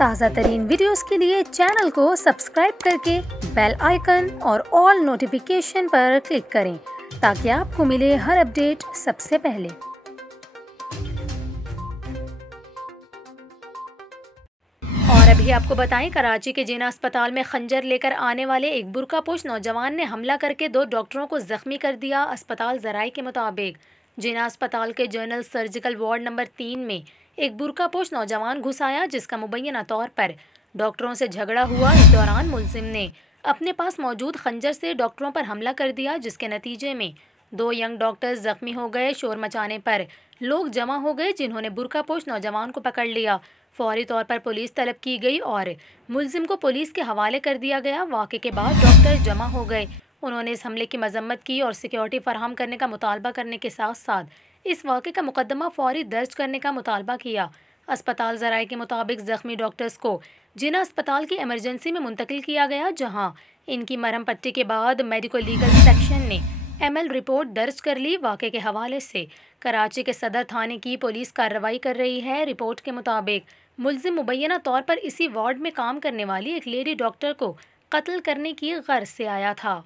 ताज़ा तरीन वीडियोस के लिए चैनल को सब्सक्राइब करके बेल आइकन और ऑल नोटिफिकेशन पर क्लिक करें ताकि आपको मिले हर अपडेट सबसे पहले। और अभी आपको बताएं, कराची के जिना अस्पताल में खंजर लेकर आने वाले एक बुर्कापोश नौजवान ने हमला करके 2 डॉक्टरों को जख्मी कर दिया। अस्पताल ज़राए के मुताबिक जिना अस्पताल के जनरल सर्जिकल वार्ड नंबर 3 में एक बुर्कापोश नौजवान घुस आया, जिसका मुबैना तौर पर डॉक्टरों से झगड़ा हुआ। इस दौरान मुलजिम ने अपने पास मौजूद खंजर से डॉक्टरों पर हमला कर दिया, जिसके नतीजे में 2 यंग डॉक्टर्स जख्मी हो गए। शोर मचाने पर लोग जमा हो गए, जिन्होंने बुर्कापोश नौजवान को पकड़ लिया। फौरी तौर पर पुलिस तलब की गई और मुलजिम को पुलिस के हवाले कर दिया गया। वाक़े के बाद डॉक्टर जमा हो गए। उन्होंने इस हमले की मजम्मत की और सिक्योरिटी फराहम करने का मुतालबा करने के साथ साथ इस वाक़े का मुकदमा फौरी दर्ज करने का मुतालबा किया। अस्पताल ज़राए के मुताबिक ज़ख्मी डॉक्टर्स को जिना अस्पताल की इमरजेंसी में मुंतकिल किया गया, जहाँ इनकी मरहम पट्टी के बाद मेडिकल लीगल सेक्शन ने ML रिपोर्ट दर्ज कर ली। वाक़े के हवाले से कराची के सदर थाने की पुलिस कार्रवाई कर रही है। रिपोर्ट के मुताबिक मुलजिम मुबैना तौर पर इसी वार्ड में काम करने वाली एक लेडी डॉक्टर को कत्ल करने की गर्ज से आया था।